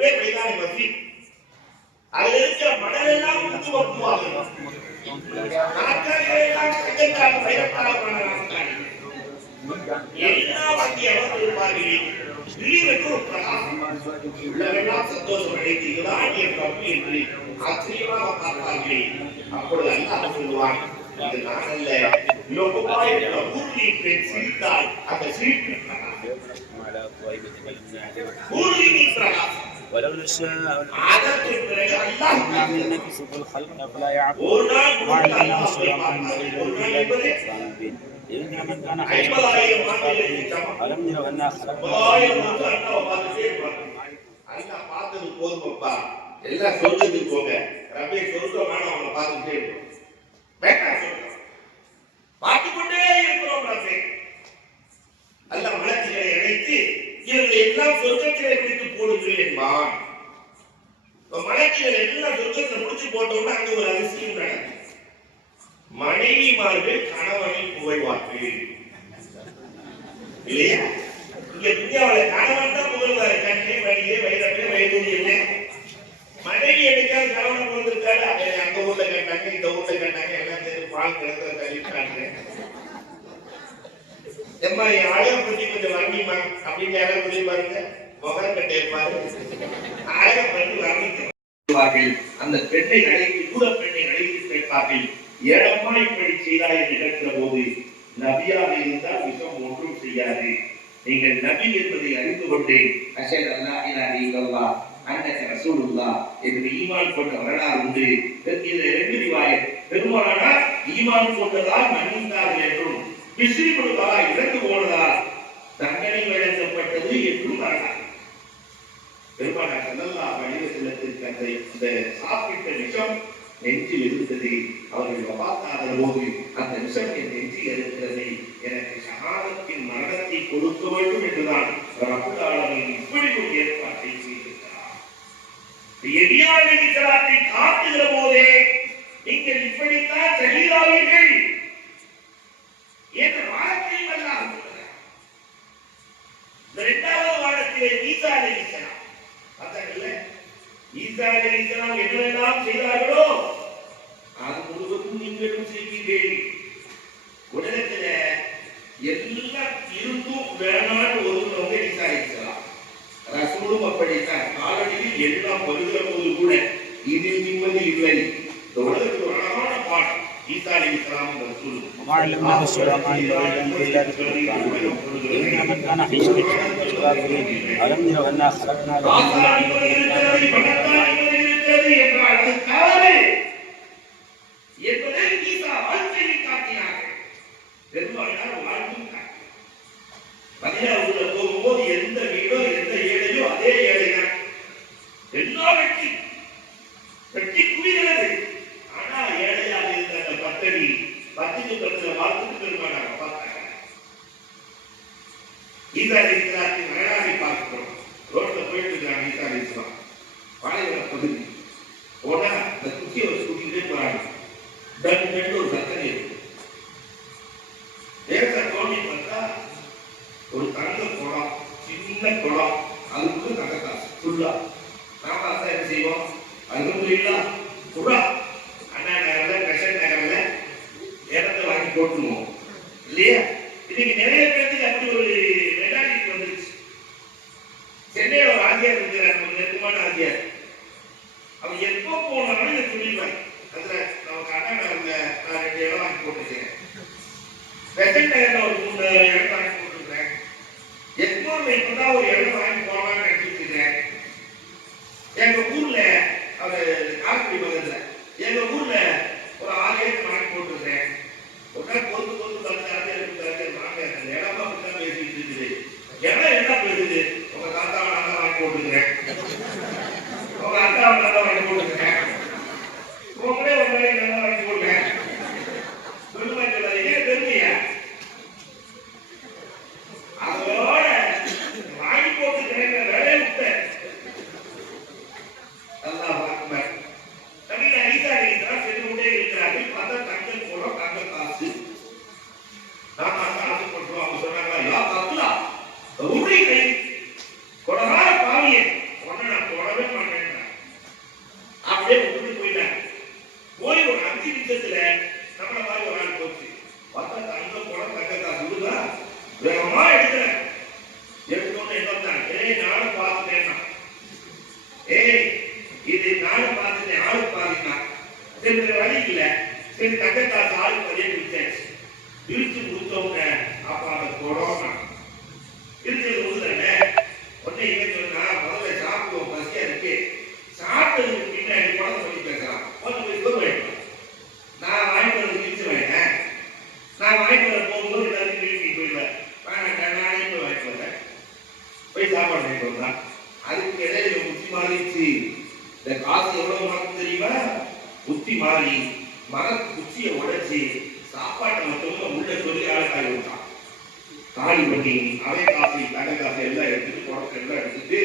பேர் மைதான மஸ்ஜித். அதுல இருக்கிற மணல் எல்லாம் உத்து வப்புவாங்க. நாற்காலிகள் எல்லாம் தங்கத்தால் வைரத்தால் பண்ண நாற்காலி. எல்லா வண்டி அமர்ந்து இருப்பார்கள். திடீரென்று ஒரு பிரகாசம். உள்ளவெல்லாம் சந்தோஷம் அடைந்து இதுதான் என் ரப்பு என்று ஆச்சரியமாக பார்ப்பார்கள். அப்பொழுது அல்லாஹ் சொல்லுவான், இது நான் அல்ல, லோகமாய் ஊர்லி பெண் சிரித்தாள். அந்த சிரிப்பு ஊர்லி பிரகாசம். ولو نشاء نكسب الخلق فلا يعقلون وعلمنا سليمان البين إننا من كان حيا ألم يروا أنا خلقنا அல்லாஹ் பார்த்தது போதுமப்பா, எல்லாம் சொர்க்கத்துக்கு போங்க. ரப்பே சொர்க்கமான அவனை பார்த்துட்டே இருக்கோம். வேண்டாம் சொர்க்கம் பார்த்துக்கொண்டே இருக்கிறோம். ரப்பே அல்லாஹ் மலக்குகளை அழைத்து இவர்கள் எல்லாம் சொர்க்கத்திலே பிடித்து போடுங்கள் என்பான். மலக்குகள் எல்லாம் சொர்க்கத்தில் முடிச்சு போட்டோம்னா அங்க ஒரு அதிசயம் நடக்கும். மனைவிமார்கள் கணவனை புகழ்வார்கள் இல்லையா? இங்க துணியாவில் கணவன் தான் புகழ்வாரு. கண்ணே வழியே வயிறே வயது இல்லை. மனைவி எடுக்காது கணவனை புகழ்ந்திருக்காரு. அந்த ஊர்ல கேட்டாங்க, இந்த ஊர்ல கேட்டாங்க, எல்லாம் சேர்ந்து பால் கிடக்க தள்ளிட்டாங்க. எம்மா என் அழகை பத்தி கொஞ்சம் வாங்கிமா அப்படின்னு யாராவது சொல்லி பாருங்க. முகம் கட்டிருப்பாரு, அழகை பற்றி வாங்கிப்பார்கள். அந்த பெண்ணை அழைத்து கூட பெண்ணை அழைத்து கேட்பார்கள், ஏழம்மா இப்படி செய்தாய் என்று கேட்கிற போது, நபியாக இருந்தால் விஷம் ஒன்றும் செய்யாது, நீங்கள் நபி என்பதை அறிந்து கொண்டேன், அஷஹது அல்லா இலாஹ இல்லல்லாஹ் அன்னக ரசூலுல்லாஹ் என்று ஈமான் கொண்ட வரலாறு உண்டு. இந்த இரண்டு ரிவாயத் பெருமானார் ஈமான் கொண்டதால் மன்னித்தார்கள் என்றும், பிஸ்ரி கொடுத்தால் இறந்து போனதால் தண்டனை வழங்கப்பட்டது என்றும் வரலாறு. பெருமானார் ஸல்லல்லாஹு அலைஹி வஸல்லத்திற்கு அந்த சாப்பிட்ட விஷம் நெஞ்சில் இருந்தது. அவர்கள் வஃபாத்தான போது அந்த விஷம் என் நெஞ்சில் இருக்கிறது, எனக்கு ஷஹாதத்தின் மரணத்தை கொடுக்க வேண்டும் என்றுதான் ரப்புல் ஆலமீன் இப்படி ஒரு ஏற்பாட்டை செய்திருக்கிறார். எதியாவின் இஸ்லாத்தை காட்டுகிற போதே நீங்கள் இப்படித்தான் ஷஹீதாவீர்கள் என்ற வார்த்தையும் அல்லாஹ் சொல்கிறார். இந்த இரண்டாவது வாரத்திலே ஈசா அலைஹிஸ்ஸலாம் பார்த்தீங்களா? ஈசா அலைஹிஸ்ஸலாம் என்னெல்லாம் செய்தார்களோ அது முழுவதும் நீங்களும் செய்வீர்கள். உலகத்துல எல்லாம் இருந்தும் வேணான்னு ஒருவங்க ஈசா அலைஹிஸ்ஸலாம். ரசூலும் அப்படித்தான். காலடியில் எல்லாம் வருகிற போது கூட இதில் நிம்மதி இல்லை. இந்த உலகத்தில் ஒரு அழகான பாடம் ஈசா அலைஹிஸ்ஸலாம் ரசூல் وعلمنا سليمان البين إلا إننا من كان حيا ألم يروا أنا خلقنا போகும்போது எந்த வீடோ எந்த ஏழையோ அதே ஏழைதான். எல்லா வெட்டி குடிகிறது. ஆனா ஏழையாக இருந்த அந்த பத்தடி 10க்கு 10 வாழ்த்துக்கு பெருமானாக பார்த்தாங்க. ஈசா அலைஹிஸ்ஸலாத்தின் வரலாறை பார்க்கிறோம். ரோட்ல போயிட்டு இருக்காங்க ஈசா அலைஹிஸ்ஸலாம். பாலைவன பகுதி போனா அந்த குட்டியை வச்சு கூட்டிகிட்டே போறாங்க. டன்னு ஒரு சத்தம் இருக்கு. ஏற்க தோண்டி பார்த்தா ஒரு தங்க குளம், சின்ன குளம், அதுக்குள்ள தங்கக்காசு ஃபுல்லா. நாம அதான் என்ன செய்வோம்? அல்ஹம்துலில்லா புறா அண்ணா நகர்ல கஷன் நகர்ல இடத்தை வாங்கி போட்டுருவோம் இல்லையா? இன்னைக்கு நிறைய பேருக்கு அப்படி ஒரு மெட்டாலிட்டி வந்துருச்சு. சென்னையில ஒரு ஆசிரியர் இருக்கிறார், ஒரு நெருக்கமான ஆசிரியர். அவர் எப்போ போனாலும் இதை சொல்லிடுவார். அதுல நமக்கு அண்ணா நகர்ல நான் 2 இடம் வாங்கி போட்டுருக்கேன், கஷன் நகர்ல ஒரு 3 இடம் வாங்கி போட்டுருக்கேன், எப்போது இப்பதான் ஒரு இடம் வாங்கி போகலாம்னு நினைச்சிட்டு இருக்கேன். எங்க ஊர்ல அவர் கார்குடி பக்கத்துல எங்க ஊர்ல ஒரு 6 ஏக்கர் வாங்கி போட்டுருக்கேன். ஒரு நாள் பொறுத்து பார்த்து வாங்க அந்த இடமா அப்படித்தான் பேசிட்டு இருக்குது. இடம் என்ன பேசுது? உங்க தாத்தாவை நான் தான் வாங்கி போட்டுருக்கிறேன், உங்க அத்தாவை நான் தான் வாங்கி போட்டுருக்கேன், உங்களே உங்களே நான் தான் வாங்கி போட்டேன். பெருமை சொல்லாது. ஏன் பெருமையா? சரி வழி இல்ல, சரி தங்கக்காசு ஆளுக்கு அதே பிரிச்சாச்சு. பிரிச்சு கொடுத்தவங்க அப்ப அந்த கொரோனா இருக்கிறது ஒண்ணுதானே. உடனே என்ன சொன்னா, முதல்ல சாப்பிடுவோம், பசியா இருக்கு, சாப்பிட்டதுக்கு பின்னாடி குழந்தை பண்ணி பேசலாம், கொஞ்சம் போய் சோறு வாங்கிட்டு நான் வாங்கிட்டு வந்து பிரிச்சு வாங்கினேன், நான் வாங்கிட்டு வர போகும்போது எல்லாத்தையும் வீட்டுக்கு போயிடுவேன், நானே போய் வாங்கிட்டு வரேன், போய் சாப்பாடு வாங்கிட்டு வந்தான். அதுக்கு இடையில புத்தி மாறிச்சு. இந்த காசு எவ்வளவு மாறும் தெரியுமா? புத்தி மாறி மரத்து குச்சியை உடைச்சி சாப்பாட்டை மட்டும் உள்ள சொல்லி ஆளுக்காய் விட்டான். காலி பண்ணி அவன் காசு தங்க காசு எல்லாம் எடுத்துட்டு குடத்தை எல்லாம் எடுத்துட்டு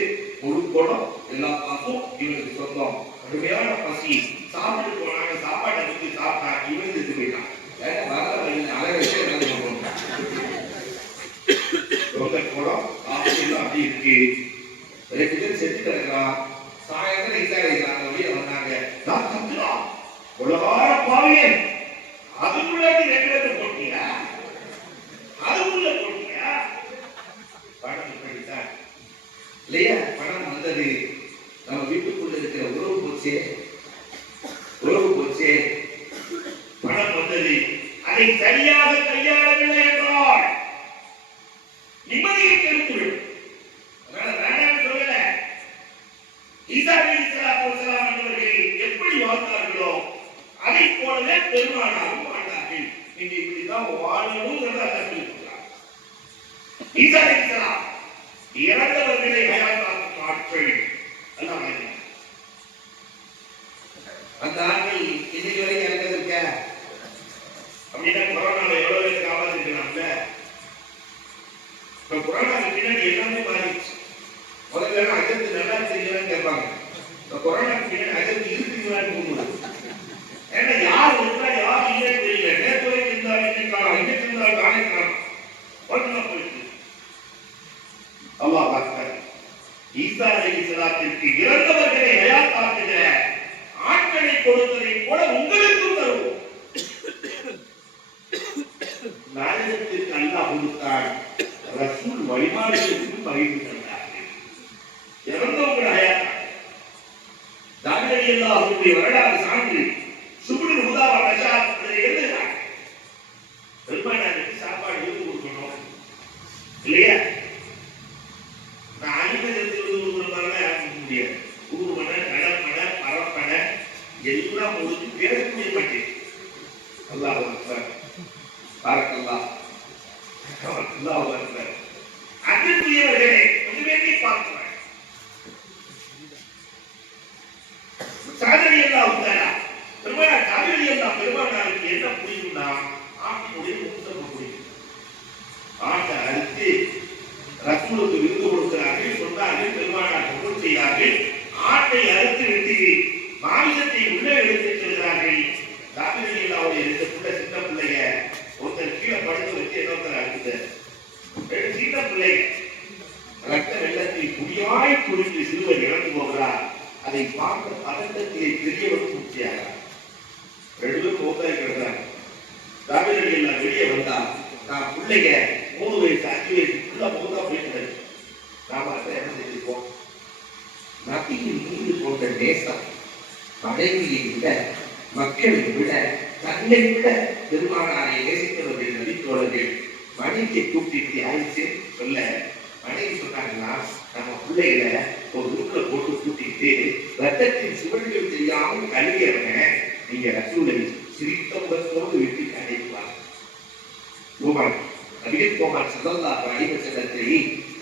ஒரு குடம் எல்லா காசும் இவனுக்கு சொந்தம். கடுமையான பசி, சாப்பிட்டு போனாங்க, சாப்பாட்டை பத்தி சாப்பிட்டா இவன் எடுத்து போயிட்டான். குடம் காசு எல்லாம் அப்படி இருக்கு. 2 பேர் செத்து கிடக்கிறான். சாயந்தரம் இசாரிக்கிறாங்க, வெளியே வந்தாங்க. நான் கத்துறான், உலகார பாவியன், அதுக்குள்ள 2 பேர் போட்டியா, அதுக்குள்ள போட்டியா? பணம் இப்படித்தான் இல்லையா? பணம் வந்தது, நம்ம வீட்டுக்குள்ள இருக்கிற உறவு போச்சே, உறவு போச்சே. பணம் வந்தது, அதை சரியாக கையாளவில்லை என்றால் நிம்மதியை கெடுத்துவிடும். எப்படி வாழ்ந்தார்களோ அதை போலவே பெருமானாரும் வாழ்ந்தார்கள். நீங்க இப்படிதான் வாழணும் இறந்தவர்களை ஹயாத்தாக்கும் ஆட்கள் எல்லாம் அந்த ஆட்கள் இன்னைக்கு வரைக்கும் இறந்தது அப்படின்னா கொரோனால எவ்வளவு பேருக்கு காப்பாத்திருக்கிறாங்க. இப்ப கொரோனாவுக்கு பின்னாடி எல்லாமே மாறிடுச்சு. முதல்ல அஜத்து நல்லா தெரியுங்களான்னு கேட்பாங்க, இப்ப கொரோனாக்கு பின்னாடி அஜத்து இருக்குங்களான்னு கூப்பிடுது. ஏன்னா யார் இருக்கா யார் இல்லைன்னு தெரியல. நேற்று வரைக்கும் இருந்தாலும் இன்னைக்கு இன்னைக்கு இருந்தாலும் நாளைக்கு காணும் ஒன்றுதான் போயிட்டு. அல்லாஹ் அக்பர். ஈசா அலைஹிஸ்ஸலாத்திற்கு இறந்தவர்களை ஹயாத்தாக்குகிற ஆட்களை கொடுத்ததை போல உங்களுக்கும் தருவோம். நாயகத்திற்கு அல்லாஹ் கொடுத்தான், ரசூல் வழிபாடுகளுக்கு பகிர்ந்து தந்தார்கள். இறந்தவங்களை ஹயாத்தாக்கு. தாவீது ரலியல்லாஹு வரலாறு சான்று சுப்ரீம் ஹுதாவா நஷாத் எழுதுகிறார். பெருமானாருக்கு சாப்பாடு எடுத்து கொடுக்கணும் இல்லையா? நான் அழிவதற்கு முடியாது. ஊர்வன கடற்பட பரப்பட எல்லாம் முடிஞ்சு பேசக்கூடிய மாட்டேன். அல்லாஹ் அக்பர், பாரக்கல்லாஹ், அல்லாஹ் அக்பர். அன்புக்குரியவர்களே, கொஞ்சமே பார்க்கிறேன். சாதனை எல்லாம் உண்டாரா? பெருமானார் சாதனை எல்லாம் பெருமானாருக்கு என்ன புரியும்னா, ஆட்டினுடைய முத்தம் புரியும். ஆட்டை அறுத்து ரசூலுக்கு விருந்து கொடுக்கிறார்கள், சொன்னார்கள், பெருமானார் கபூல் செய்தார்கள். ஆட்டை அறுத்து விட்டு மாமிசத்தை உள்ளே எடுத்துச் செல்கிறார்கள். தாவீது அவருடைய 2 பிள்ளை, சின்ன பிள்ளைங்க, ஒருத்தர் கீழே படுத்து வச்சு இன்னொருத்தர் அறுத்து 2 சின்ன பிள்ளைங்க ரத்த வெள்ளத்தில் குடியாய் குடித்து சிறுவர் இறந்து போகிறார். அதை பார்க்க பதட்டத்திலே பெரியவர் பூச்சியாக 2 பேரும் போக்காய் கிடந்தாங்க. தாவீது எல்லாம் வெளியே வந்தார். நான் பிள்ளைங்க 3 வயசு 5 வயசு புள்ள போதா போயிட்டு நாம என்ன செஞ்சிருக்கோம்? நபியின் மீது கொண்ட நேசம் மனைவியை விட, மக்களை விட, தன்னை விட பெருமானாரை நேசித்தவர்கள் நபித்தோழர்கள் மனைவியை கூப்பிட்டு ஆயிடுச்சு சொல்ல, மனைவி சொன்னாங்கன்னா, நம்ம பிள்ளைகளை ஒரு ரூட்ல போட்டு கூட்டிட்டு ரத்தத்தின் சுவடுகள் தெரியாமல் கழுவியவங்க நீங்க ரசூலை சிரித்த முகத்தோடு வீட்டு அடைப்பார். கோமான் நபிகள் கோமான் ஸல்லல்லாஹு அலைஹி வஸல்லம்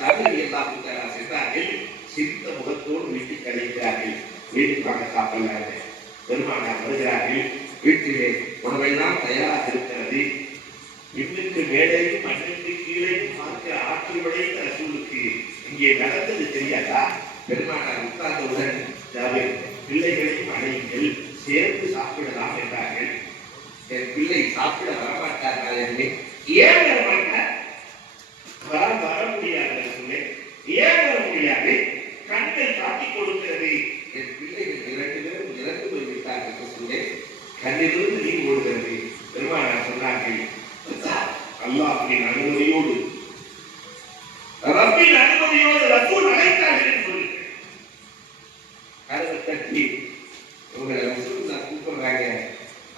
தாவீது ரலியல்லாஹு சென்றார்கள். சிரித்த முகத்தோடு வீட்டுக்கு அழைக்கிறார்கள். வீட்டுக்காக சாப்பிடலாங்க. பெருமானார் வருகிறார்கள். வீட்டிலே உணவெல்லாம் தயாராக இருக்கிறது. விண்ணுக்கு மேலேயும் மண்ணுக்கு கீழே பார்க்கிற ஆற்றல் படைத்த ரசூலுக்கு இங்கே நடந்தது தெரியாதா? பெருமானார் உட்கார்ந்தவுடன் பிள்ளைகளையும் அழையுங்கள், சேர்ந்து சாப்பிடலாம் என்றார்கள். என் பிள்ளை சாப்பிட வரமாட்டார்கள் என்று. ஏன் வரமாட்டார்? வர முடியாது ரசூலே. ஏன் வர முடியாது? கண்கள் காட்டிக் கொடுக்கிறது. என் பிள்ளைகள் 2 பேரும் இறந்து போய்விட்டார்கள் ரசூலே. கண்ணிலிருந்து நீர் ஓடுகிறது. பெருமானார் சொன்னார்கள், அல்லாஹ்வின் அனுமதியோடு, ரப்பின் அனுமதியோடு ரசூல் அழைத்தார்கள் என்று சொல்லுங்கள். கதவை தட்டி உங்களை ரசூலுல்லாஹ் கூப்பிடுறாங்க.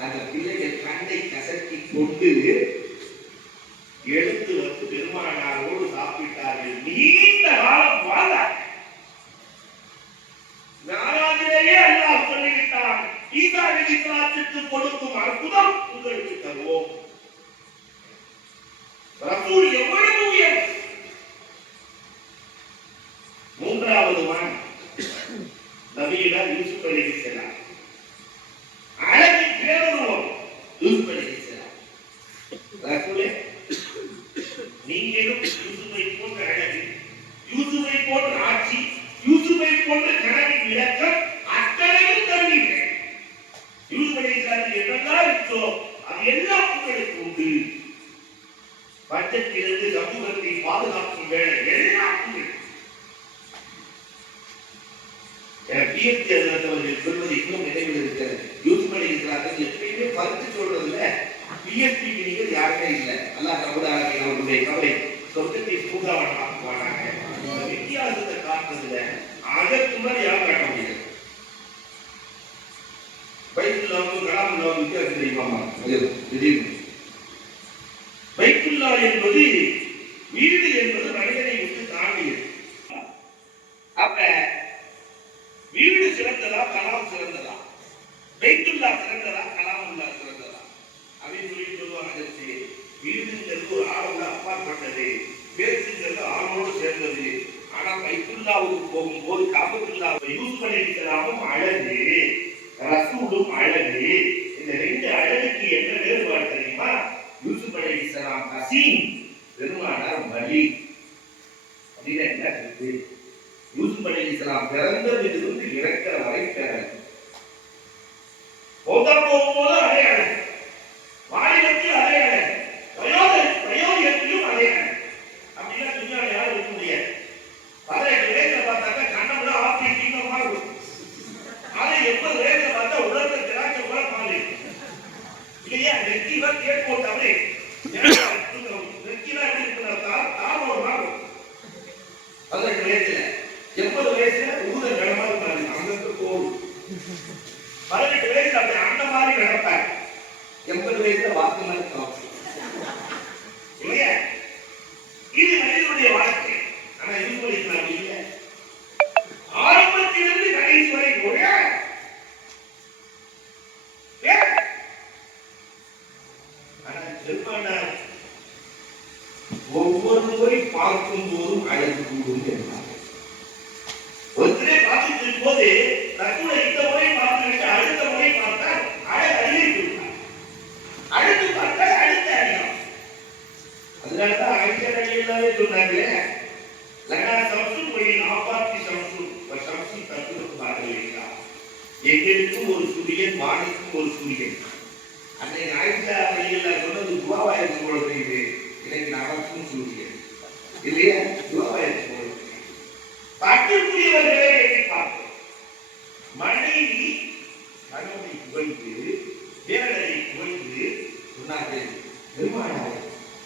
அந்த பிள்ளைகள் கண்ணை கசக்கி கொண்டு எடுத்து வந்து பெருமானாரோடு சாப்பிட்டார்கள். நீண்ட காலம் வாழ்ந்தார்கள். நாராஜனையே அல்லாஹ் சொல்லிவிட்டான், ஈசா அலைஹிஸ்ஸலாத்துக்கு கொடுக்கும் அற்புதம் உங்களுக்கு தருவோம். ரசூல் எவ்வளவு உயர். மூன்றாவது வான் நபியிடம் யூசுப் அலைஹிஸ்ஸலாம். அழகு பேருருவம் யூசுப் அலைஹிஸ்ஸலாம். ரசூலே, நீங்களும் யூசுஃபை போன்ற அழகு, யூசுஃபை போன்ற ஆட்சி, யூசுஃபை போன்ற கனவின் விளக்கம் அத்தனையும் தருவீர்கள். யூசுப் அலைஹிஸ்ஸலாம் என்னெல்லாம் இருந்தோ அது எல்லாம் உங்களுக்கு உண்டு. பஞ்சத்திலிருந்து சமூகத்தை பாதுகாக்கும் வேலை எல்லாம் உண்டு. பிஎஸ்டி அவர்கள் சொல்வது இன்னும் நினைவில் இருக்கிறது. யூசுப் அலைஹிஸ்ஸலாம் எப்பயுமே பருத்து சொல்றதுல பிஎஸ்டி நீங்கள் யாருமே இல்லை. அல்லாஹ் அவருடைய கவலை சொர்க்கத்தை பூங்காவனமாக்குவானாங்க. வித்தியாசத்தை காட்டுறதுல அதற்கு மேல யாரும் காட்ட முடியாது. பைத்துல்லாவுக்கும் கலாமுல்லாவுக்கும் வித்தியாசம் தெரியுமாமா? திடீர்னு பைத்துல்லா என்பது வீடு என்பது மனிதனை விட்டு தாண்டியது. அப்ப வீடு சிறந்ததா கலாம் சிறந்ததா? பைத்துல்லா சிறந்ததா கலாமுல்லா சிறந்ததா அப்படின்னு சொல்லி சொல்லுவாங்க. வீடுங்கிறது ஒரு ஆளோட அப்பாற்பட்டது, பேசுங்கிறது ஆளோடு சேர்ந்தது. ஆனா பைத்துல்லாவுக்கு போகும்போது காபத்துல்லாவை யூஸ் பண்ணிருக்கிறாமும் அழகு, ரசூலும் அழகு. இந்த ரெண்டு அழகுக்கு என்ன வேறுபாடு தெரியுமா? யூசுப் அலைஹிஸ்ஸலாம் ஹசீன், பெருமானார் வலி. அப்படின்னு என்ன இருக்கு? யூசுப் அலைஹிஸ்ஸலாம் பிறந்ததிலிருந்து இறக்கிற வரை பிறகு போகும்போது அதே அழகு, வாலிபத்தில் அதே அழகு, வயோதிகத்திலும் அதே அழகு. அப்படின்னா துணியால யாரும் இருக்க முடியாது. 18 வயசுல பார்த்தாக்கா கண்ணம்ல ஆப்பி கீழமா இருக்கும். அது 80 வயசுல பார்த்தா உலக திராட்சை கூட மாறி இல்லையா? நெத்திலாம் கேட் போட்டாவே நெத்திலாம் எப்படி இருக்கிறதா தாமோட மாறும். 18 வயசுல 80 வயசுல ஊத கடமாறு மாறி அங்க போகும். 18 வயசுல அப்படி அந்த மாதிரி நடப்பார். 80 வயசுல வாக்கு மாதிரி இல்லையா? இது மனிதனுடைய வாழ்க்கை. ஆனா யூசுப் அலைஹிஸ்ஸலாம் இல்லை. ஆரம்பத்திலிருந்து கடைசி வரை ஒரே பெருமானார் ஒவ்வொரு முறை பார்க்கும் போதும் அழகு கூடும் என்றார். ஒருத்தரை பார்த்துட்டு இருக்கும் போது ரசூலை இந்த முறை பார்த்துவிட்டு அடுத்த முறை பார்த்தால் அழகு அதிகரித்துவிட்டார். அடுத்து பார்த்தால் அடுத்த அடியும். அதனாலதான் ஆயிஷா ரலியல்லாஹு அன்ஹா சொன்னாங்களே, லகா சம்சு ஒயின் ஆபாத்தி சம்சு சம்சு தத்துவம் பார்க்கலையா? எங்களுக்கும் ஒரு சூரியன், வானிக்கும் ஒரு சூரியன். அன்னைக்கு ஆயிஷா ரலியல்லாஹு அன்ஹா சொன்னது துவாவா இருக்கும் போல தெரியுது. இன்னைக்கு நமக்கும் சூரியன் இல்லையா? துவாவா இருக்கும் போல பார்க்கக்கூடியவர்களை பார்ப்போம். மனைவி கணவனை புகழ்ந்து வேறரை புகழ்ந்து சொன்னார்கள், பெருமானார்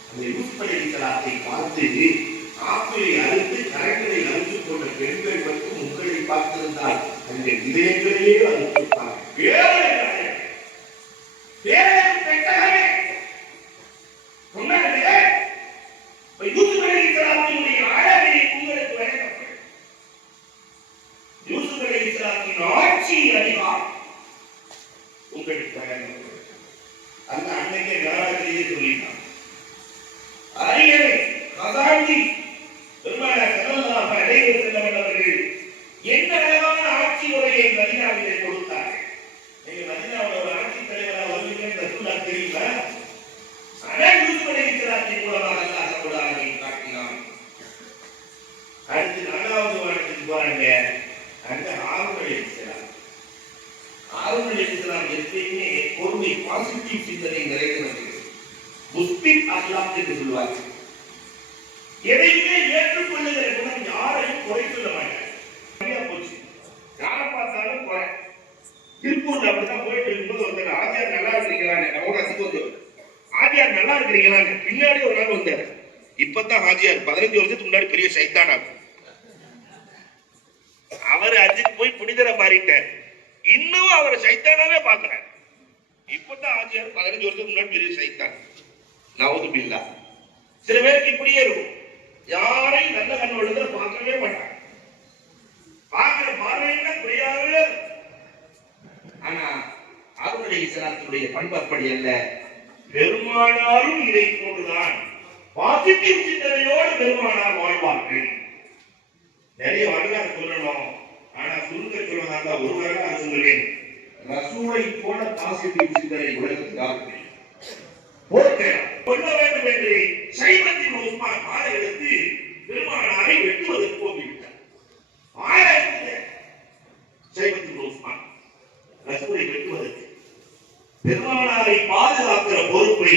அந்த யூசுப் அலைஹிஸ்ஸலாத்தை பார்த்து ஆப்பிளை அறுத்து கரங்களை அறுத்து கொண்ட பெண்கள் மட்டும் உங்களை பார்த்திருந்தால் அந்த இதயங்களையே அறுத்துப்பார். யூசுப் அலைஹிஸ்ஸலாத்தினுடைய அழகை உங்களுக்கு வழங்கப்படும். யூசுப் அலைஹிஸ்ஸலாத்தின் ஆட்சி அதிகாரம் உங்களுக்கு வழங்கப்படும். அந்த அன்னைக்கே நாராஜிலேயே சொல்லிட்டான். அறிஞரை கதாந்தி பெருமானார் ஸல்லல்லாஹு அலைஹி வஸல்லம் அவர்கள் என்ன அழகான ஆட்சி முறையை மதீனாவிலே கொடுத்தார்கள். நீங்க மதீனாவுல ஒரு ஆட்சி தலைவராக வருவீங்கன்னு ரசூலுல்லாஹ் தெரியுமா? ஆனா யூசுப் அலைஹிஸ்ஸலாத்தின் மூலமாக அல்லாஹ் ரப்பல் ஆலமீன் காட்டினான். அடுத்து 4வது வானத்துக்கு போறாங்க. அங்க ஹாரூன் அலைஹிஸ்ஸலாம். ஹாரூன் அலைஹிஸ்ஸலாம் எப்பயுமே பொறுமை, பாசிட்டிவ் சிந்தனை நிறைந்தவர். முஸ்பித் அஹ்லாக் என்று சொல்வார்கள். எதையுமே ஏற்றுக்கொள்ளுகிற குணம், யாரையும் குறை சொல்ல மாட்டார். யாரை பார்த்தாலும் குறை. திருப்பூர்ல அப்படிதான் போயிட்டு இருக்கும்போது ஒருத்தர் ஆதியார் நல்லா இருக்கிறீங்களான்னு நம்மோட அசிபோது ஆதியார் நல்லா இருக்கிறீங்களான்னு பின்னாடி ஒரு நாள் வந்தார். இப்பதான் ஆதியார் 15 வருஷத்துக்கு முன்னாடி பெரிய சைத்தானா அவர் அதுக்கு போய் புனிதரை மாறிட்டார். இன்னும் அவரை சைத்தானாவே பார்க்கிறார். இப்பதான் ஆட்சியார் 15 வருஷத்துக்கு முன்னாடி பெரிய சைத்தான் நவது பில்லா. சில பேருக்கு இப்படியே இருக்கும், யாரையும் நல்ல கண்ணோட பார்க்கவே மாட்டாங்க, பார்க்கிற பார்வையில புரியாவே. ஆனா அவருடைய இஸ்லாத்துடைய பண்பு அப்படி அல்ல. பெருமானாரும் இதை போன்றுதான் பாசிட்டிவ் சிந்தனையோடு பெருமானார் வாழ்வார்கள். நிறைய வரலாறு சொல்லணும், ஆனா சுருங்க சொல்வதாக ஒரு வரலாறு சொல்லுவேன். ரசூலை போல பாசிட்டிவ் சிந்தனை உலகத்துக்கு கொள்ள வேண்டும் என்று சைபத்தின் உஸ்மான் மாலை எடுத்து பெருமானாரை வெட்டுவதற்கு போகிவிட்டார். சைபத்தின் உஸ்மான் ரசூலை வெட்டுவதற்கு, பெருமானாரை பாதுகாக்கிற பொறுப்பை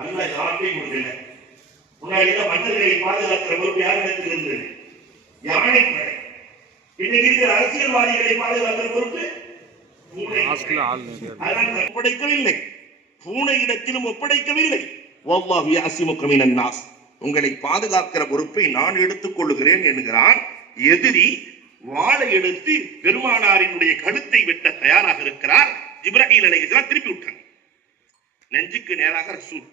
அல்லாஹ் யாருக்கும் கொடுக்கல. முன்னாடி மன்னர்களை பாதுகாக்கிற பொறுப்பு யாரிடத்தில் இருந்தது? யானை படை. இன்னைக்கு இருக்கிற அரசியல்வாதிகளை பாதுகாக்கிற பொறுப்பு ஒப்படைக்கவில்லை, பூனை இடத்திலும் ஒப்படைக்கவில்லை. உங்களை பாதுகாக்கிற பொறுப்பை நான் எடுத்துக் கொள்ளுகிறேன் என்கிறான். எதிரி வாளை எடுத்து பெருமானாரினுடைய கழுத்தை வெட்ட தயாராக இருக்கிறார். ஜிப்ராஹீல் அலைஹிஸ்ஸலாம் திருப்பி விட்டாங்க. நெஞ்சுக்கு நேராக ரசூல்,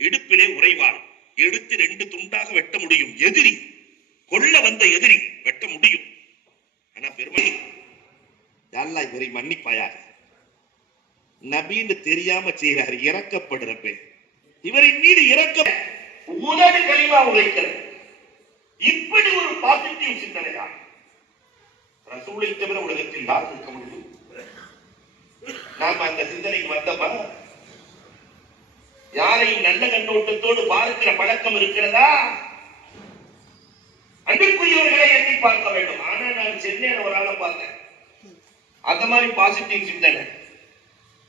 இடுப்பிலே உறைவாள் எடுத்து 2 துண்டாக வெட்ட முடியும். எதிரி கொல்ல வந்த எதிரி வெட்ட முடியும். ஆனா பெருமை அல்லாஹ் இவரை மன்னிப்பாயாக, நபின்னு தெரியாம செய்கிறார், இறக்கப்படுறப்ப இவரின் மீது இறக்க உதவி கலிமா உரைக்கிறது. இப்படி ஒரு பாசிட்டிவ் சிந்தனையா ரசூலை தவிர உலகத்தில் யார் இருக்க முடியும்? நாம அந்த சிந்தனைக்கு வந்தமா? யாரையும் நல்ல கண்ணோட்டத்தோடு பார்க்கிற பழக்கம் இருக்கிறதா? அன்பிற்குரியவர்களை எண்ணி பார்க்க வேண்டும். ஆனா நான் சென்னையில ஒரு ஆளை பார்த்தேன், அந்த மாதிரி பாசிட்டிவ் சிந்தனை.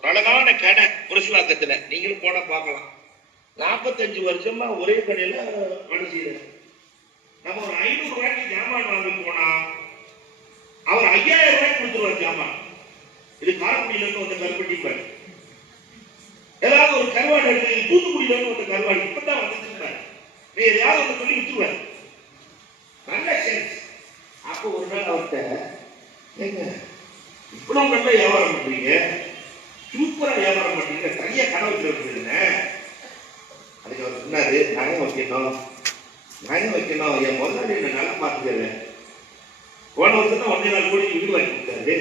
அழகான கடை புருஷவாக்கத்துல, நீங்களும் போனா பார்க்கலாம். 45 வருஷமா ஒரே கடையில வேலை செய்யறேன். நம்ம ஒரு 500 ரூபாய்க்கு ஜாமான் வாங்க போனா அவர் 5000 ரூபாய்க்கு கொடுத்துருவார் ஜாமான். இது காரைக்குடியில இருந்து வந்த கருப்பட்டி பாரு, ஏதாவது ஒரு கருவாடு எடுத்து தூத்துக்குடியில இருந்து வந்த கருவாடு இப்பதான் வந்துருக்காரு, வேற யாரும் சொல்லி விட்டுருவாரு. நல்ல சென்ஸ். அப்போ ஒரு நாள் அவர்கிட்ட, ஏங்க இவ்வளவு நல்ல வியாபாரம் பண்றீங்க, சூப்பரா வியாபாரம் பண்றீங்க, தனியா கடை வச்சிருக்கீங்க. அதுக்கு அவர் சொன்னாரு, நகை வைக்கணும், என் முதலாளி என்ன நல்லா பார்த்துக்கல. போன வருஷம் தான் 1.4 கோடி வீடு வாங்கி கொடுத்தாரு.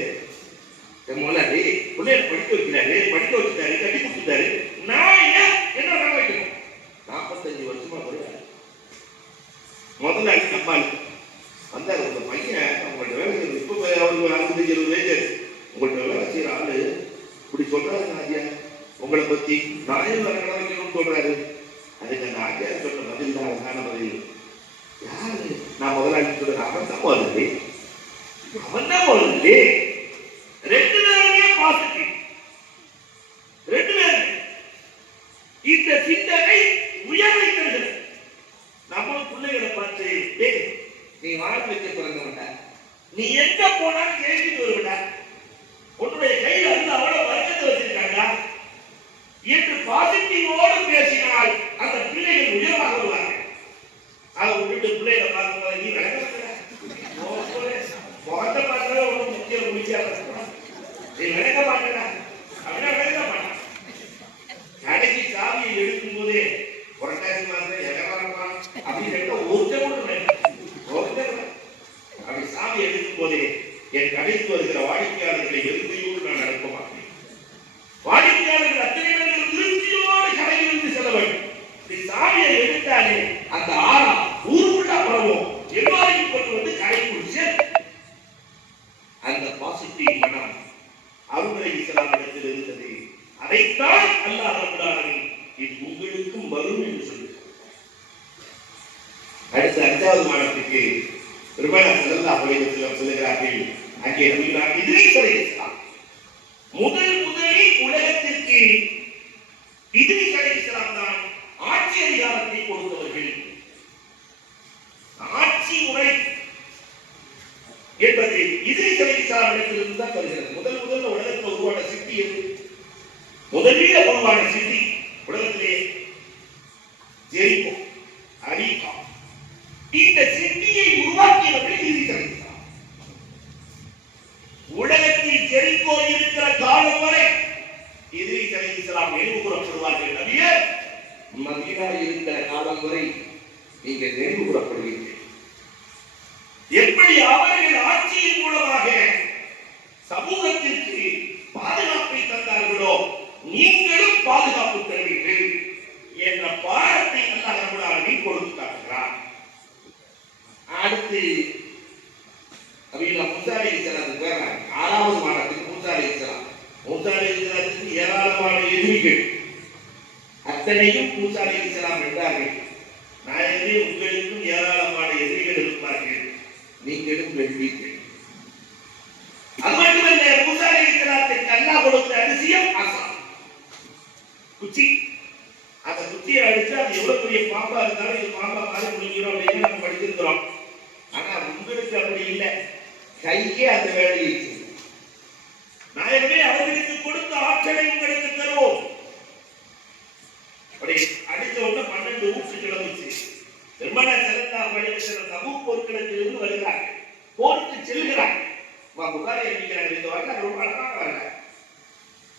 என் முதலாளி பிள்ளைய படிக்க வச்சுட்டாரு, கட்டி கொடுத்துட்டாரு. நான் ஏன் என்ன நகை வைக்கணும்? 45 வருஷமா வருவாரு முதலாளி. நம்பாளி வந்தாரு, உங்க பையன் உங்கள்கிட்ட வேலை செய்யறது, இப்ப அவருக்கு 60-70 வயசு, உங்கள்கிட்ட வேலை செய்யற ஆளு இப்படி சொல்றாரு ஐயா உங்களை பத்தி, நானும் வேற கடை வைக்கணும்னு சொல்றாரு. அதுக்கு அந்த ஆச்சாரிய சொன்ன பதில் தான் அழகான பதில். யாரு? நான் முதலாளி சொல்றேன், அவன் தான் வருது, அவன் தான் வருது. 2 பேருமே பாசிட்டிவ், 2 பேரும் இந்த சிந்தனை உயர்வை தருகிறது. நம்ம பிள்ளைகளை பார்த்து, நீ வாழ வைக்க பிறந்தவன்டா, நீ எங்க போனாலும் ஜெயிச்சுட்டு வருவடா, உன்னுடைய கையில் வந்து அவ்வளவு வர்க்கத்தை வச்சிருக்காங்க என்று பாசிட்டிவோடு பேசினால் அந்த பிள்ளைகள் உயர்வாக வருவார்கள். அதை விட்டுட்டு பிள்ளைகளை பார்க்கும்போது நீ முகத்தை பார்க்கவே ஒன்றும் முக்கியம் முடிக்காத, நீ விளக்க மாட்டேடா அப்படின்னா விளக்க மாட்டான். கடைசி சாவியை எடுக்கும் போதே புரட்டாசி மாசம் எகரமா அப்படின்னு அப்படி சாமி எடுக்கும் போதே என் கடைக்கு வருகிற வாடிக்கையாளர்களை எதிர்ப்பையோடு நான் நடக்க மாட்டேன். வாடிக்கையாளர்கள் அத்தனை பேர்கள் திருப்தியோடு கடையிலிருந்து செல்ல வேண்டும். சாமியை எடுத்தாலே அந்த ஆறாம் ஊருக்குள்ள அப்புறமும் எல்லாரையும் கொண்டு வந்து கடைக்குள் சேர்த்து அந்த பாசிட்டிவ் மனம் அருணை இஸ்லாமிடத்தில் இருந்தது. அதைத்தான் அல்லாஹ் ரப்பல் ஆலமீன் இது உங்களுக்கும் வரும் என்று சொல்லுகிறார். அடுத்த 5வது மாதத்துக்கு பெருமானார் ஸல்லல்லாஹு அலைஹி வஸல்லம் சொல்லுகிறார்கள், அங்கே நபிகளார் இத்ரீஸ் அலைஹிஸ்ஸலாம் முதலில் உலகத்திற்கு இத்ரீஸ் அலைஹிஸ்ஸலாம் தான் ஆட்சி அதிகாரத்தை கொடுத்தவர்கள். ஆட்சி முறை என்பது இத்ரீஸ் அலைஹிஸ்ஸலாமிடத்திலிருந்து தான் வருகிறது. முதல்ல உலகத்தில் உருவான சிட்டி எது? முதலில் உருவான சிட்டி உலகத்திலே ஜெரிகோ, அரிகா. இந்த சிட்டியை உருவாக்கியவர்கள் இத்ரீஸ் அலைஹிஸ்ஸலாம். உலகத்தில் ஜெரிகோ இருக்கிற காலம் வரை இத்ரீஸ் அலைஹிஸ்ஸலாம் நினைவு கூறப்படுவார்கள். நபியே, மதீனா இருக்கிற காலம் வரை நீங்க நினைவு கூறப்படுவீர்கள். எப்படி அவர்கள் ஆட்சியின் மூலமாக சமூகத்திற்கு பாதுகாப்பை தந்தார்களோ நீங்களும் பாதுகாப்பு தருவீர்கள் என்ற பாடத்தை அல்லாஹ் ரப்பல் ஆலமீன் கொடுத்து காட்டுகிறார். அடுத்து அவங்க மூசா அலைஹிஸ்ஸலாம் வர்றாங்க. 6வது வாரத்துக்கு மூசா அலைஹிஸ்ஸலாத்துக்கு ஏராளமான எதிரிகள், அத்தனையும் மூசா அலைஹிஸ்ஸலாம் வென்றார்கள். நாயகமே, உங்களுக்கும் ஏராளமான எதிரிகள் இருப்பார்கள், நீங்களும் வெல்வீர்கள். அது மட்டுமல்ல, மூசா அலைஹிஸ்ஸலாத்துக்கு அல்லாஹ் கொடுத்த அதிசயம் அஸா, குச்சி. அந்த குச்சியை அடிச்சு அது எவ்வளவு பெரிய பாம்பா இருந்தாலும் இது பாம்பா மாதிரி முடிக்கிறோம் அப்படின்னு நம்ம படிச்சிருக்கிறோம். ஆனா உங்களுக்கு அப்படி இல்லை, கையே அந்த வேலையை நாயகமே அவர்களுக்கு கொடுத்த ஆற்றலை உங்களுக்கு தருவோம். அப்படி அடித்த உடனே 12 ஊற்று கிளம்பிச்சு. பெருமானார் ஸல்லல்லாஹு அலைஹி வஸல்லம் தபூக் போர்க்களத்திலிருந்து வருகிறார்கள், போருக்கு செல்கிறார்கள். புகாரி அறிவிக்கிறார்கள், இந்த வரலாறு ரொம்ப அழகாக வரல.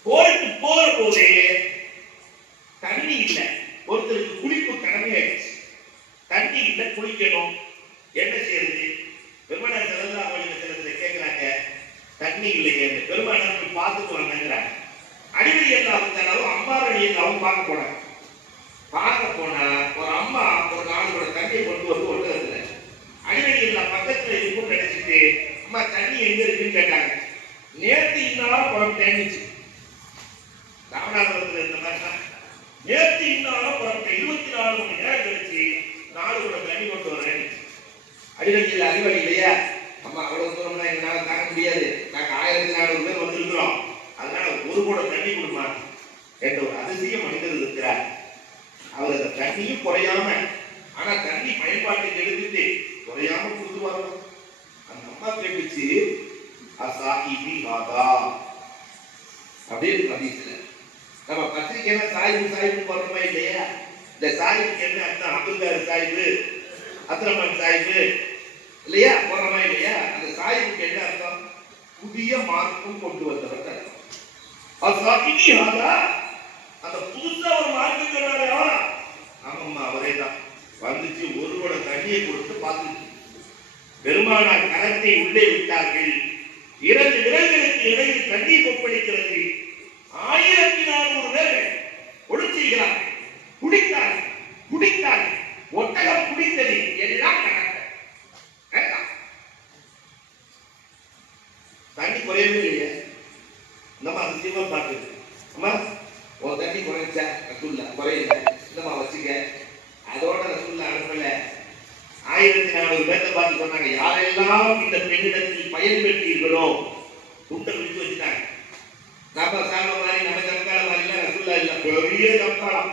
போருக்கு போற போதே தண்ணி இல்லை, ஒருத்தருக்கு குளிப்பு கடமையாயிடுச்சு. தண்ணி இல்லை, குளிக்கணும், என்ன செய்யறது? பெருமானார் ஸல்லல்லாஹு அலைஹி வஸல்லம் கேட்கிறாங்க, தண்ணி இல்லையே. பெருமானார் போய் பார்த்துட்டு வாங்கிறாங்க. அடிவடி எல்லாவும் அம்மார் அடி எல்லாவும் பார்க்க போனாங்க. பார்க்க போனா ஒரு அம்மா ஒரு 4 குடம் தண்ணியை கொண்டு வந்து ஒட்டுறதுல அடிவடி எல்லாம் பக்கத்துல இருக்கும் நினைச்சிட்டு, அம்மா தண்ணி எங்க இருக்குன்னு கேட்டாங்க. நேற்று இன்னாலும் குடம் தேங்கிச்சு. ராமநாதபுரத்துல இருந்த மாதிரி நேற்று இன்னாலும் குடம் 24 மணி நேரம் கழிச்சு 4 குடம் தண்ணி கொண்டு வரேன். அடிவடியில் அறிவாளி இல்லையா? அம்மா அவ்வளவு தூரம்னா எங்களால தாங்க முடியாது, நாங்க 1400 பேர் வந்திருக்கிறோம், அதனால ஒரு குடம் தண்ணி கொடுமா என்ற ஒரு அதிசய மனிதர் இருக்கிறார். அவர் அந்த தண்ணியும் குறையாம, ஆனா தண்ணி பயன்பாட்டுக்கு எடுத்துட்டு குறையாம கொடுத்துவாங்க. அந்த அம்மா கேட்டுச்சு, அசாஹிபி ஹாதா அப்படின்னு ஹதீஸ்ல. நம்ம பத்திரிக்கையில சாயிபு போறோமா இல்லையா? இந்த சாயிபுக்கு என்ன அர்த்தம்? அப்துல் சாயிபு, அப்துல் சாயிபு இல்லையா, போறோமா இல்லையா? அந்த சாயிபுக்கு என்ன அர்த்தம்? புதிய மார்க்கம் கொண்டு வந்தவர் அர்த்தம். அசாஹிபி ஹாதா, அந்த புதுசா ஒரு மார்க்கம் சொன்னாரு அவரா? ஆமாம்மா, அவரே தான். வந்துச்சு, ஒரு குடம் தண்ணியை கொடுத்து பார்த்துச்சு. பெருமானார் கரத்தை உள்ளே விட்டார்கள். 2 விரல்களுக்கு இடையில் தண்ணீர் கொப்பளிக்கிறது. 1400 பேர்கள் ஒளிச்சுகிறார்கள், குடித்தார்கள். ஒட்டகம் குடித்தது எல்லாம் தண்ணி குறையவே இல்லையே. நம்ம அதிசயமா பார்க்குது. அம்மா, ஒரு தண்ணி குறைச்சா ரசூல்லா குறையில, இந்தமா வச்சுக்க. அதோட ரசூல்லா அனுப்பல. 1400 பேர்த்த பார்த்து சொன்னாங்க, யாரெல்லாம் இந்த பெண்ணிடத்தில் பயன் பெற்றீர்களோ துண்டை விட்டு வச்சுட்டாங்க. நம்ம சாம மாதிரி, நம்ம ஜம்கால மாதிரிலாம் ரசூல்லா இல்லை, பெரிய ஜம்காலம்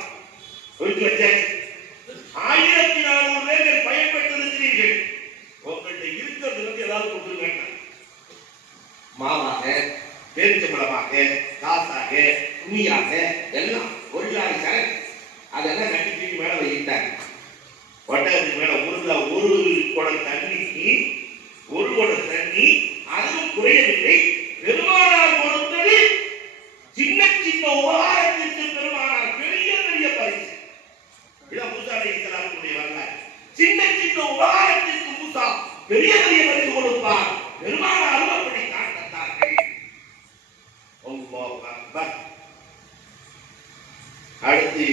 விட்டு வச்சாச்சு. 1400 பேர்கள் பயன்பெற்றிருக்கிறீர்கள், உங்கள்கிட்ட இருக்கிறது வந்து ஏதாவது கொடுத்துருங்க. மாவாக, பேரிச்சம்பழமாக, காசாக, துணியாக, எல்லாம் ஒரு லாரி சரக்கு அதெல்லாம் கட்டி மேல வைக்கிட்டாங்க. ஒட்டகத்துக்கு மேல ஒரு குடம் தண்ணிக்கு 1 குடம் தண்ணி, அதுவும் குறையவில்லை. பெருமானார் பொறுத்தது சின்ன உபகாரத்திற்கு பெருமானார் பெரிய பரிசு. இதான் மூசா அலைஹிஸ்ஸலாத்துடைய வரலாறு. சின்ன உபகாரத்திற்கு மூசா பெரிய பரிசு கொடுப்பார். பெருமானார் அப்படி காட்டத்தார்கள். அடுத்து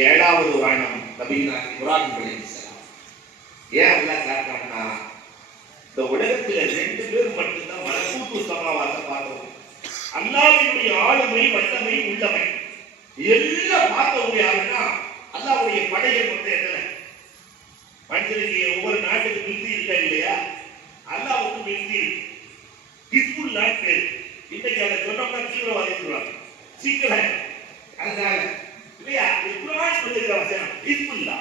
7வது வானம் நபினா இப்ராஹிம் அலைஹிஸ்ஸலாம். ஏன் அல்லாஹ் காட்டான்னா, இந்த உலகத்துல 2 பேர் மட்டும்தான் மலக்கூத்து சமாவாத்தை பார்த்தோம். அல்லாஹ்வுடைய ஆளுமை, வல்லமை, உள்ளமை எல்லாம் பார்த்தவங்க யாருன்னா அல்லாஹ்வுடைய படைகள் மொத்தம் எத்தனை? மனுஷனுக்கு ஒவ்வொரு நாட்டுக்கு மில்ட்ரி இருக்கா இல்லையா? அல்லாஹ்வுக்கு மில்ட்ரி இருக்கு. ஹிஸ்புல்லா பேர். இன்னைக்கு அதை சொன்னோம்னா தீவிரவாதி சொல்லுவாங்க, சீக்கிரம் அதனால இல்லையா? இப்ராஹிம் சொல்லிருக்க ஹிஸ்புல்லா,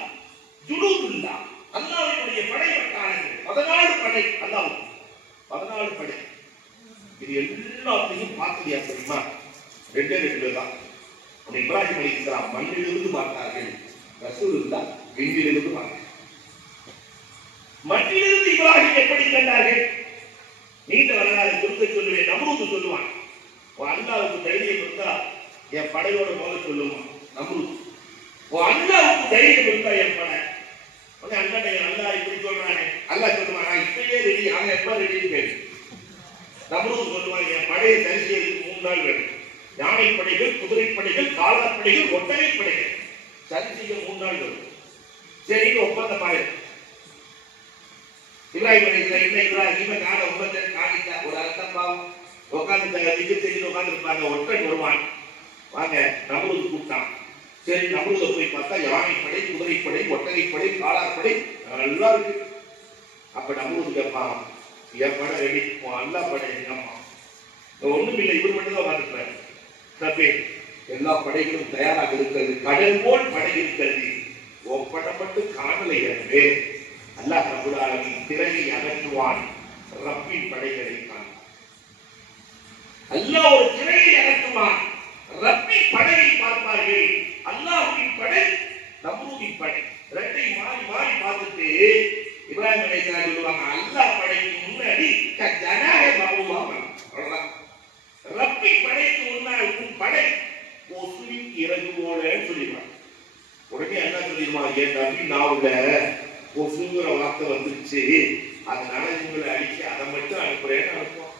ஜுனூதுல்லா, அல்லாஹ்வுடைய படை வட்டாரங்கள் 14 படை. அல்லாஹ் 14 படை. இது எல்லாத்தையும் பார்க்கலையா தெரியுமா? 2 தான். இப்ராஹிம் அலைஹிஸ்ஸலாம் மண்ணிலிருந்து பார்த்தார்கள், ரசூலுல்லாஹ் விண்ணிலிருந்து பார்த்தார்கள். மண்ணிலிருந்து இப்ராஹிம் எப்படி கண்டார்கள்? நீண்ட வரலாறு சுருக்க சொல்லுவேன். நம்ரூத் சொல்லுவான், அல்லாஹ்வுக்கு தைரியம் இருந்தா என் படையோட முதல்ல சொல்லுமா நம்ரூத், அல்லாவுக்கு தைரியம் இருக்கா என் படை? அல்லாட்ட அல்லா இப்படி சொல்றானே, அல்லா சொல்லுவான் நான் இப்பயே ரெடி, அவன் எப்ப ரெடின்னு கேட்டு நம்ரூத் சொல்லுவான் என் படையை சரி செய்யறதுக்கு 3 நாள் வேணும். யானை படைகள், குதிரை படைகள், காலாட் படைகள், ஒட்டகை படைகள் சரி செய்ய 3 நாள் வேணும். சரி ஒப்பந்தம் ஆயிடும். இப்ராஹிம் அலைஹிஸ்ஸலாம் இப்ராஹிம காண உம்மத்தை காணித்தா ஒரு அர்த்தம் பாவம் உட்கார்ந்து விஜய் உட்கார்ந்து இருப்பாங்க. ஒற்றன் வருவான், வாங்க நம்ரூத் கூப்பிட்டான். சரி நம்ரூத போய் பார்த்தா யானை படை, குதிரை படை, ஒட்டகை படை, காலாட் படை நல்லா இருக்கு. அப்ப நம்ரூத் கேட்பான் என் படை ரெடி, அல்லா படை எங்கம்மா? ஒண்ணும் இல்லை, இவர் மட்டும் தான் உட்கார்ந்துருப்பாரு. தப்பே எல்லா படைகளும் தயாராக இருக்கிறது, கடல் போல் படை இருக்கிறது, ஒப்படப்பட்டு காணலை என்று அல்லாஹ் ரப்பல் ஆலமீன் திரையை அகற்றுவான். ரப்பின் படைகளை காண அல்லாஹ் ஒரு திரையை அகற்றுவான். ரப்பின் படையை பார்ப்பார்கள். அல்லாஹ்வின் படை, நம்ரூதின் படை, ரெண்டையும் மாறி மாறி பார்த்துட்டு இப்ராஹிம் அலைஹிஸ்ஸலாம் சொல்லுவாங்க அல்லாஹ் படைக்கு முன்னாடி ஜனாஹ பாவுவாங்க. அவ்வளவுதான். ரப்பின் படைக்கு முன்னாடி உன் படை கொசுவின் இறகு போலன்னு சொல்லிடுவாங்க. உடனே என்ன சொல்லிடுமா, என் நபி நாவுல கொசுங்கிற வார்த்தை வந்துருச்சு, அதனால இவங்களை அடிச்சு அதை மட்டும் அனுப்புறேன்னு அனுப்புவோம்.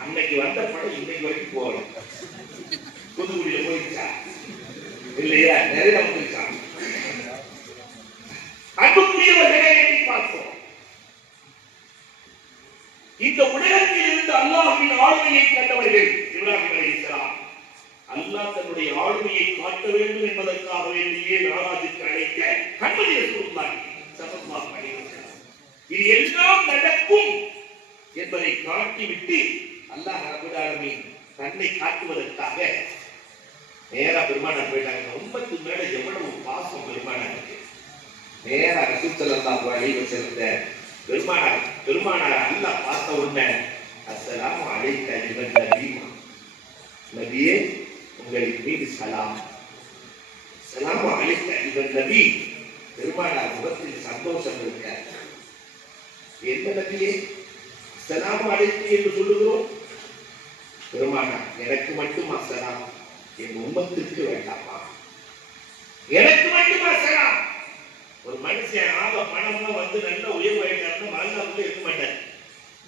அன்னைக்கு வந்த படம் இன்னைக்கு வரைக்கும் போகல. தூத்துக்குடியில போயிடுச்சா இல்லையா? நிறைய வந்துருச்சா? அன்புக்குரியவர்களை பார்ப்போம். இந்த உலகத்தில் இருந்து அல்லாஹ்வின் ஆளுமையை கண்டவர்கள் இப்ராஹிம் அலைஹிஸ்ஸலாம். அல்லாஹ் தன்னுடைய ஆளுமையை காட்ட வேண்டும் என்பதற்காக வேண்டியே நாராஜுக்கு அழைக்க கண்மணி ரசூலுல்லாஹி ஸல்லல்லாஹு அலைஹி வஸல்லம் இது எல்லாம் நடக்கும் என்பதை காட்டிவிட்டு அல்லாஹ் ரப்பல் ஆலமீன் தன்னை காட்டுவதற்காக நேரா பெருமானார் போயிட்டாங்க. உம்மத்து மேல எவ்வளவு பாசம் பெருமானாருக்கு. நேரா ரசூல் ஸல்லல்லாஹு அலைஹி வஸல்லம் பெருமானார் அல்லாஹ் பார்த்த உடனே அஸ்ஸலாமு அலைக்க அய்யுஹன் நபி, நபியே உங்களுக்கு மீது சலாம். சலாமு அலைக்க அய்யுஹன் நபி. பெருமானார் முகத்தில் சந்தோஷம் இருக்க. என்ன நபியே சலாமு அலைக்கு என்று சொல்லுகிறோம்? பெருமானார் எனக்கு மட்டும் அஸ்ஸலாம், என் உம்மத்திற்கு வேண்டாமா? எனக்கு மட்டும் அஸ்ஸலாம். ஒரு மனுஷன் பணம்லாம் வந்து நல்ல உயர்வு ஆயிட்டாருன்னா வாழ்நாள் இருக்க மாட்டார்.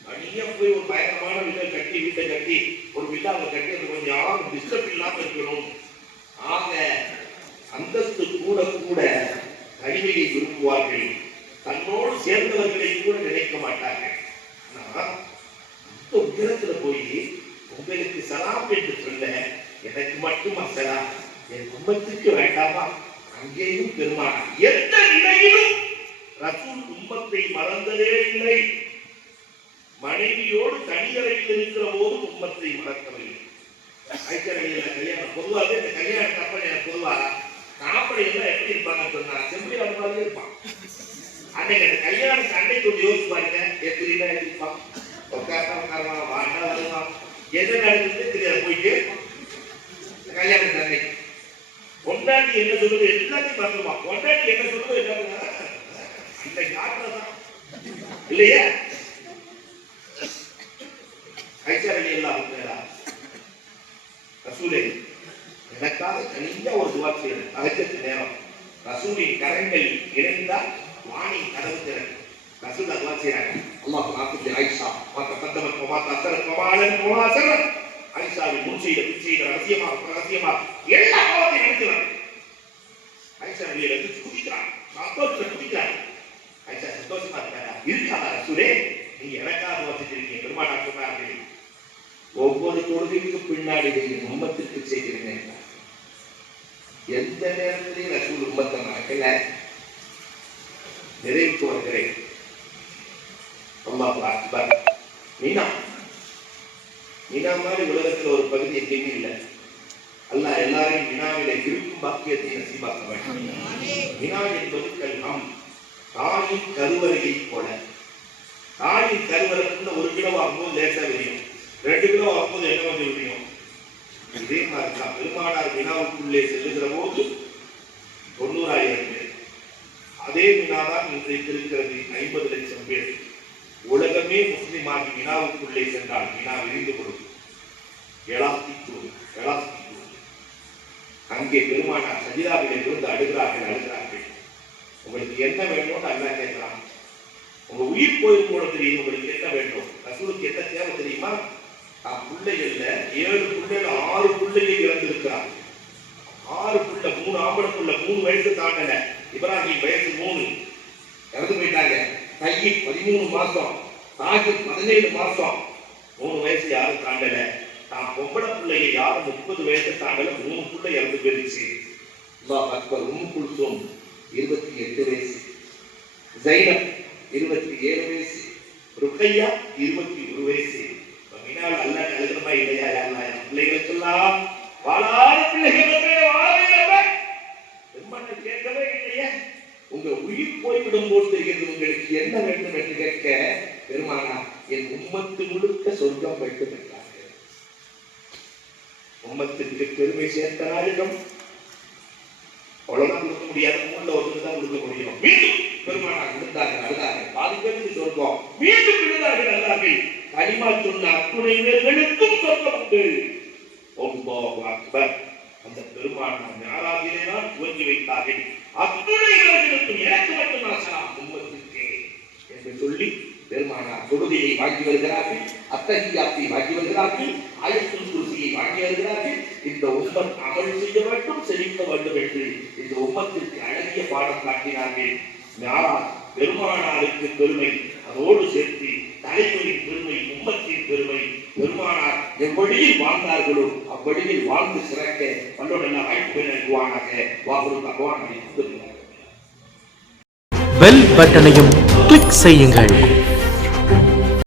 தனியா போய் ஒரு பயங்கரமான வீட்டை கட்டி ஒரு வில்லாவை கட்டி அது கொஞ்சம் யாரும் டிஸ்டர்ப் இல்லாம இருக்கணும். ஆக அந்தஸ்து கூட கூட தனிமையை விரும்புவார்கள். தன்னோடு சேர்ந்தவர்களை கூட நினைக்க மாட்டார்கள். ஆனா அந்த உயரத்துல போய் உங்களுக்கு சலாம் என்று சொல்ல எனக்கு மட்டும் அசலாம், என் உம்மத்துக்கு வேண்டாமா? அங்கேயும் பெருமானார் எந்த நிலையிலும் ரசூல் உம்மத்தை மறந்ததே இல்லை. மனைவியோடு தனியறையில் இருக்கிற போது உம்மத்தை மறக்கவில்லை. கல்யாணம் பொதுவாக இந்த கல்யாண கப்பல் எனக்கு பொதுவா காப்படை எல்லாம் எப்படி இருப்பாங்கன்னு சொன்னா செம்பி மாதிரி இருப்பான். அன்னைக்கு அந்த கல்யாணம் அன்னை கொஞ்சம் யோசிச்சு பாருங்க, எப்படின்னா இருப்பான். உட்காரமா வாண்டா வருவான், என்ன நடக்குது தெரியாது போயிட்டு கல்யாணம் அன்னை பொண்டாட்டி என்ன சொல்றது எல்லாத்தையும் மறந்துவான். பொண்டாட்டி என்ன சொல்றது என்ன இன்னைக்கு ஆற்றதான் இல்லையா? ரசூலே எனக்காக தனியா ஒரு துவா செய்யணும். தஹஜ்ஜத் நேரம் ரசூலின் கரங்கள் இணைந்தால் வாணி கதவு திறக்கும். ரசூல் துவா செய்றாங்க. அல்லாஹ் மாத்தி ஆயிஷா மாத்த கதமத் மாத்த அசரத் மாலன் மாசரத். ஆயிஷாவின் முன் செய்த ரகசியமாக எல்லா பாவத்தையும் நினைக்கிறாங்க. ஆயிஷா வெளியில இருந்து குதிக்கிறாங்க, சந்தோஷத்தை குதிக்கிறாங்க. ஆயிஷா சந்தோஷமா இருக்காதா ரசூலே, நீங்க எனக்காக வச்சிருக்கீங்க. பெருமானார் சொன்னார்கள் ஒவ்வொரு தொழுகைக்கு பின்னாடி உம்மத்திற்கு செய்கிறேன். எந்த நேரத்திலையும் ரசூல் உம்மத்தை மறக்கல. நிறைவுக்கு வருகிறேன். அல்லாஹ் அக்பர். மீனா மாதிரி உலகத்தில் ஒரு பகுதி எங்கேயுமே இல்லை. அல்லாஹ் எல்லாரையும் மினாவிலே இருக்கும் பாக்கியத்தை நசீபாக்க வேண்டும். மினா என்பது கல்ஹம், தாயின் கருவறையை போல. தாயின் கருவறைக்குள்ள 1 கிலோ ஆகும்போது லேசா விரியும், 2 கிலோ ஆகும்போது என்ன வந்து விரியும். இதே மாதிரிதான் பெருமானார் மினாவுக்குள்ளே செல்லுகிற போது 90,000 பேர். அதே மினாதான் இன்றைக்கு இருக்கிறது 50 லட்சம் பேர். உலகமே முஸ்லிமாகி மினாவுக்குள்ளே சென்றால் மினா விரிந்து கொடுக்கும். அங்கே பெருமானார் சஜிதாவிலே இருந்து அழுகிறார்கள். உங்களுக்கு என்ன வேணும்னு அல்லாஹ் கேட்கிறான். உங்க உயிர் போய் போட தெரியும், உங்களுக்கு என்ன வேண்டும்? ரசூலுக்கு என்ன தேவை தெரியுமா? பிள்ளைகள்ல 7 பிள்ளைகள் 6 பிள்ளைகள் இறந்திருக்கிறார். 6 பிள்ளை, 3 ஆம்பளை பிள்ளை, 3 வயசு தாண்டல. இப்ராஹிம் வயசு 3 இறந்து போயிட்டாங்க. தையி 13 மாசம், தாஜு 17 மாசம், 3 வயசு யாரும் தாண்டல. தான் பொம்பளை பிள்ளைங்க யாரும் 30 வயசு தாண்டல. 3 பிள்ளை இறந்து போயிருச்சு. அல்லாஹ் அக்பர். உம்மு குல்சூம் 28 வயசு, ஜைனப் 27 வயசு, ருக்கையா 21 வயசு. மினால் அல்லாஹ் அழுகிறமா இல்லையா? யாரெல்லாம் பிள்ளைகளுக்கெல்லாம் வாழாத பிள்ளைகளுமே வாழவே பெருமானை கேட்கவே இல்லையா? உங்க உயிர் போய்விடும் போது தெரிகிறது உங்களுக்கு என்ன வேண்டும் என்று கேட்க பெருமானா என் உம்மத்து முழுக்க சொர்க்கம் வேண்டும் என்றார்கள். உம்மத்திற்கு பெருமை சேர்த்த நாளிடம் அவ்வளவுதான் கொடுக்க முடியாது. மூணுல ஒருத்தர் தான் கொடுக்க முடியும். மீண்டும் பெருமானா விழுந்தார்கள், அழுதார்கள். பாதி பேருக்கு சொர்க்கம், மீண்டும் விழுந்தார்கள், அழுதார்கள். கலிமா சொன்ன அத்துணை பேர்களுக்கும் சொர்க்கம் உண்டு. அல்லாஹு அக்பர். அந்த பெருமானார் ஞாராதிலே தான் துவங்கி வைத்தார்கள். அத்துணை பேர்களுக்கும் எனக்கு மட்டும் ஆசலாம் உம்மத்திற்கு என்று சொல்லி பெருமானார் தொழுகையை வாங்கி வருகிறார்கள், அத்தஹியாத்தை வாங்கி வருகிறார்கள், ஆயத்துல் குர்சியை வாங்கி வருகிறார்கள். இந்த உம்மத் அமல் செய்ய வேண்டும், செழிக்க வேண்டும் என்று இந்த உம்மத்திற்கு அழகிய பாடம் காட்டினார்கள். பெருமானாருக்கு பெருமை, அதோடு சேர்த்து தலைவரின் பெருமை, உம்மத்தின் பெருமை. பெருமானார் எவ்வழியில் வாழ்ந்தார்களோ அவ்வழியில் வாழ்ந்து சிறக்க வல்லோடெல்லாம் வாய்ப்பு நல்குவானாக. வாகுரு பகவான் பெல் பட்டனையும் கிளிக் செய்யுங்கள்.